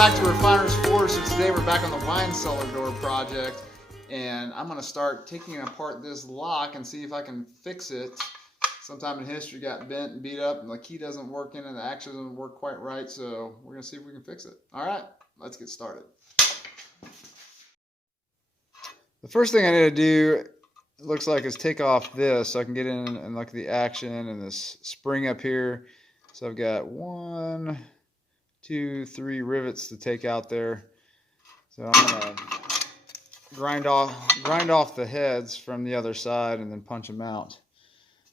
back to Refinersforge. So today we're back on the wine cellar door project, and I'm going to start taking apart this lock and see if I can fix it. Sometime in history got bent and beat up, and the key doesn't work in it, and the action doesn't work quite right, so we're going to see if we can fix it. Alright, let's get started. The first thing I need to do, it looks like, is take off this so I can get in and look at the action and this spring up here. So I've got 1, 2, 3 rivets to take out there. So I'm gonna grind off the heads from the other side and then punch them out.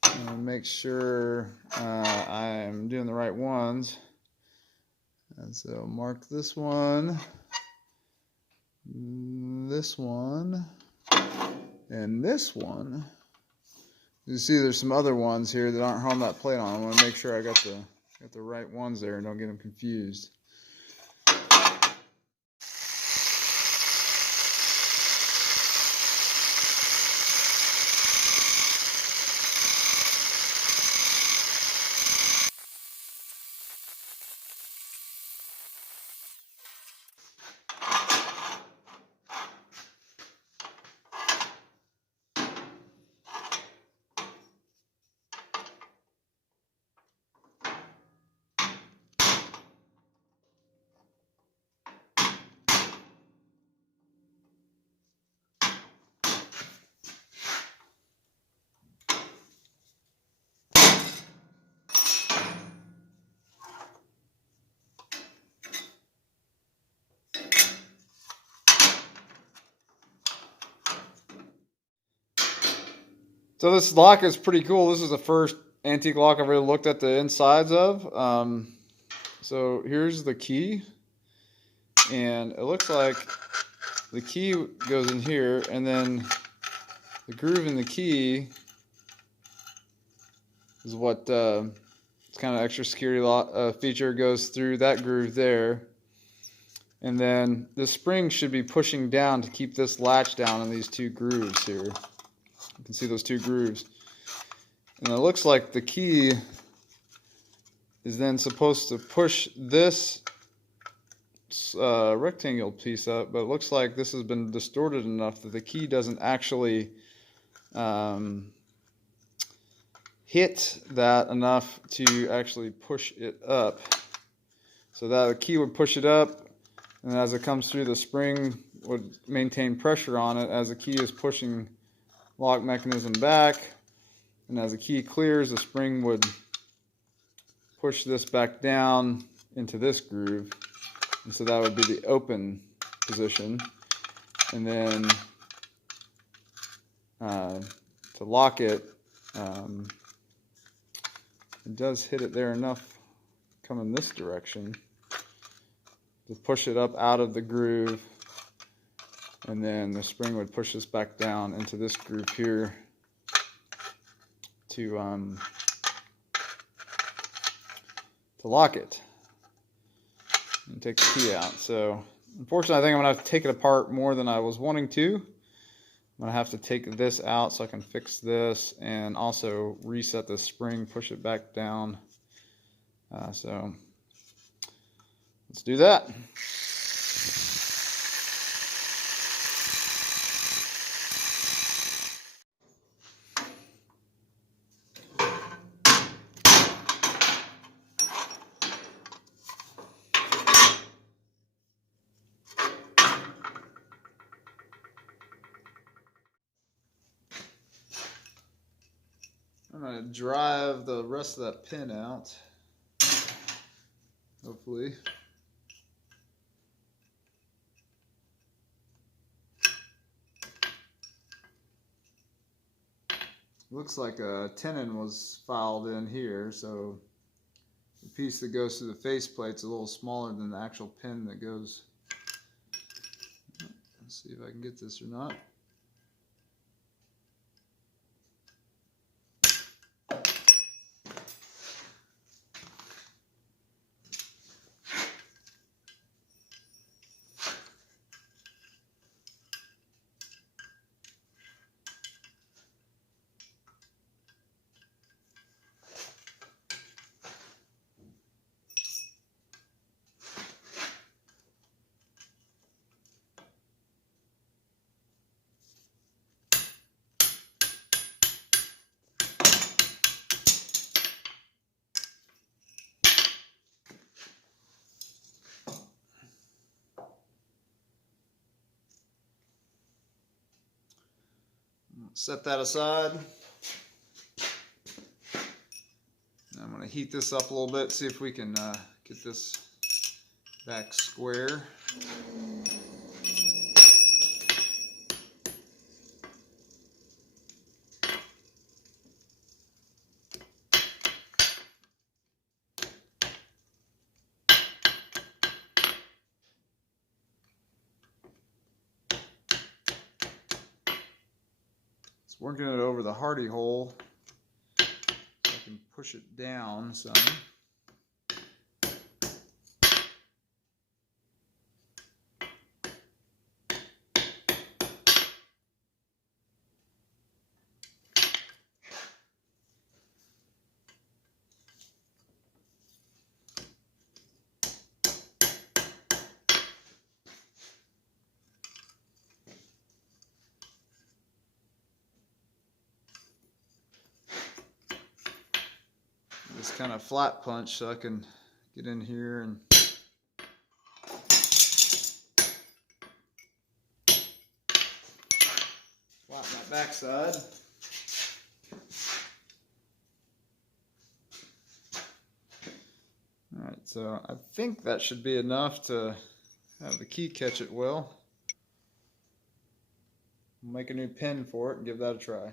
And make sure I'm doing the right ones. And so mark this one, and this one. You see there's some other ones here that aren't on that plate on. I want to make sure I got the right ones there and don't get them confused. So this lock is pretty cool. This is the first antique lock I've really looked at the insides of. So here's the key, and it looks like the key goes in here, and then the groove in the key is what it's kind of extra security feature, goes through that groove there. And then the spring should be pushing down to keep this latch down in these 2 grooves here. You can see those 2 grooves. And it looks like the key is then supposed to push this rectangle piece up, but it looks like this has been distorted enough that the key doesn't actually hit that enough to actually push it up. So that the key would push it up, and as it comes through, the spring would maintain pressure on it as the key is pushing lock mechanism back, and as the key clears, the spring would push this back down into this groove, and so that would be the open position. And then to lock it, it does hit it there enough coming this direction to push it up out of the groove, and then the spring would push this back down into this groove here to lock it and take the key out. So unfortunately, I think I'm gonna have to take it apart more than I was wanting to. I'm gonna have to take this out so I can fix this and also reset the spring, push it back down. So let's do that. I'm going to drive the rest of that pin out, hopefully. Looks like a tenon was filed in here, so the piece that goes through the faceplate's a little smaller than the actual pin that goes. Let's see if I can get this or not. Set that aside. I'm going to heat this up a little bit, see if we can get this back square. Working it over the hardy hole so I can push it down some. This kind of flat punch so I can get in here and flatten that backside. Alright, so I think that should be enough to have the key catch it well. I'll make a new pin for it and give that a try.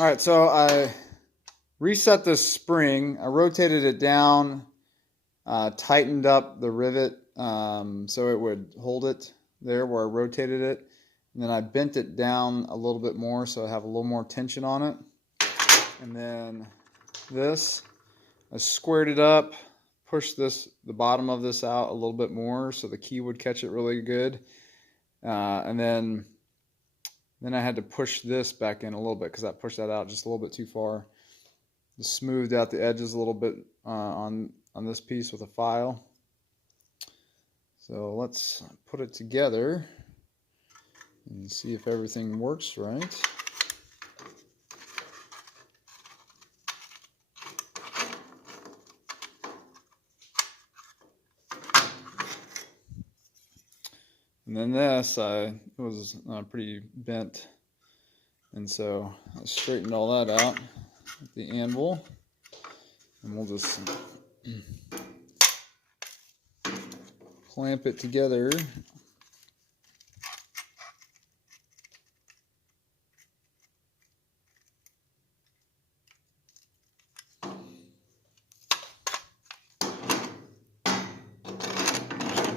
All right, so I reset this spring. I rotated it down, tightened up the rivet so it would hold it there where I rotated it. And then I bent it down a little bit more so I have a little more tension on it. And then this, I squared it up, pushed the bottom of this out a little bit more so the key would catch it really good. And then I had to push this back in a little bit because I pushed that out just a little bit too far. Just smoothed out the edges a little bit on this piece with a file. So let's put it together and see if everything works right. And then this, it was pretty bent, and so I straightened all that out with the anvil, and we'll just clamp it together.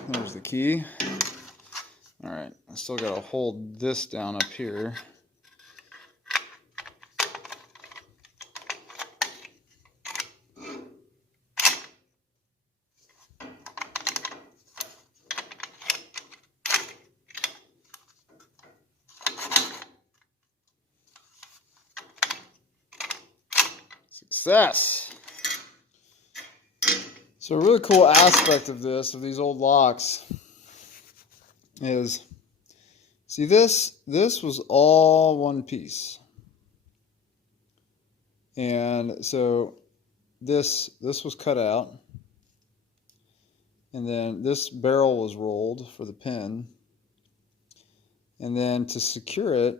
There's the key. All right, I still got to hold this down up here. Success! So a really cool aspect of these old locks, is, see this was all one piece. And so this was cut out. And then this barrel was rolled for the pin. And then to secure it,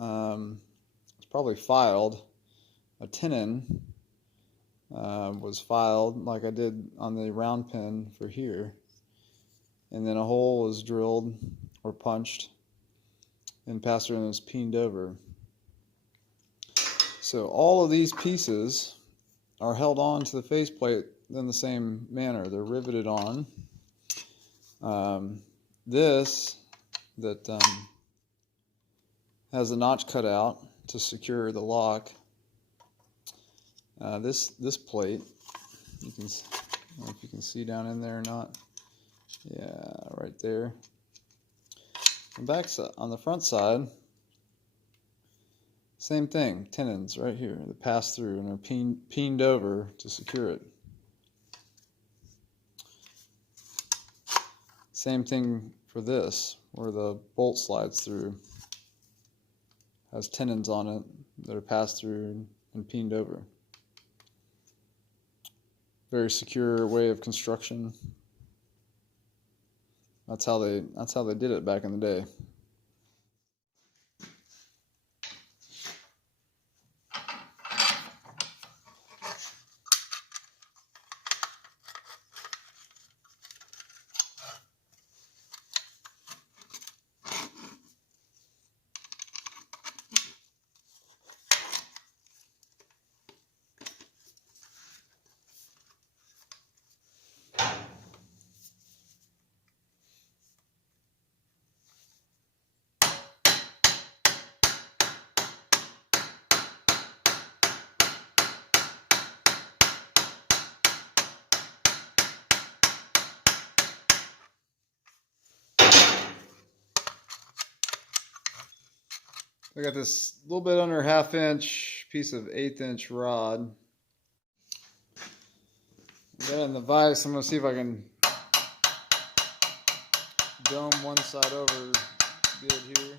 it's probably filed. A tenon was filed like I did on the round pin for here. And then a hole was drilled or punched and passed through and was peened over. So all of these pieces are held on to the faceplate in the same manner. They're riveted on. This that has a notch cut out to secure the lock. This plate, I don't know if you can see down in there or not. Yeah, right there. On the front side, same thing. Tenons right here that pass through and are peened over to secure it. Same thing for this, where the bolt slides through. Has tenons on it that are passed through and peened over. Very secure way of construction. That's how they did it back in the day. I got this little bit under 1/2 inch piece of 1/8 inch rod. Got it in the vise. I'm going to see if I can dome one side over good here.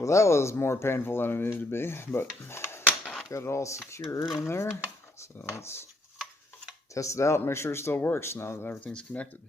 Well, that was more painful than it needed to be, but got it all secured in there. So let's test it out and make sure it still works now that everything's connected.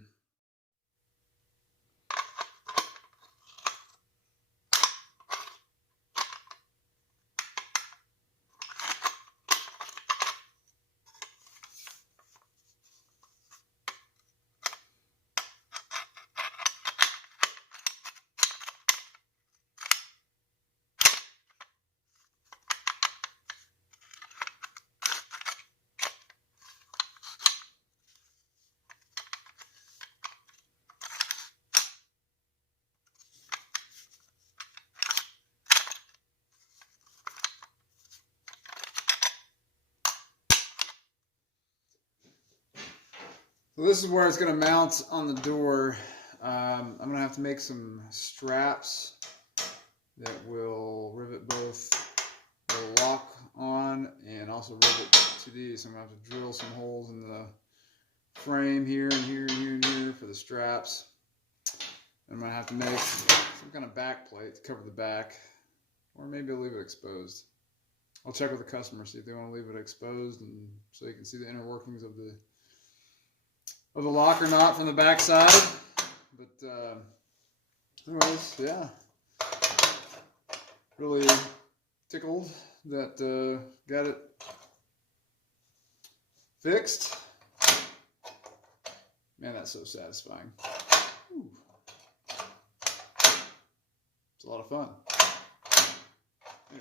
So this is where it's going to mount on the door. I'm going to have to make some straps that will rivet both the lock on and also rivet to these. So I'm going to have to drill some holes in the frame here and here and here and here for the straps. I'm going to have to make some kind of back plate to cover the back, or maybe I'll leave it exposed. I'll check with the customer, see if they want to leave it exposed and so you can see the inner workings of the lock or not from the back side. But anyways, yeah, really tickled that got it fixed. Man, that's so satisfying. Ooh. It's a lot of fun.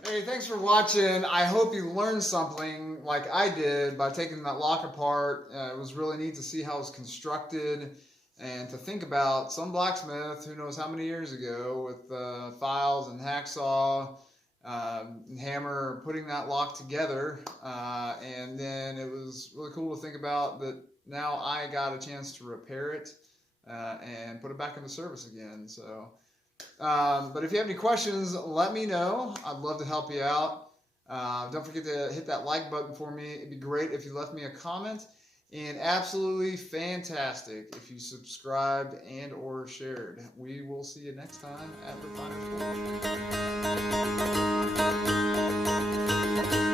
Hey, thanks for watching. I hope you learned something like I did by taking that lock apart. It was really neat to see how it was constructed and to think about some blacksmith, who knows how many years ago, with files and hacksaw and hammer, putting that lock together. And then it was really cool to think about that now I got a chance to repair it and put it back into service again. So. But if you have any questions, let me know. I'd love to help you out. Don't forget to hit that like button for me. It'd be great if you left me a comment, and absolutely fantastic if you subscribed and or shared. We will see you next time at Refinersforge.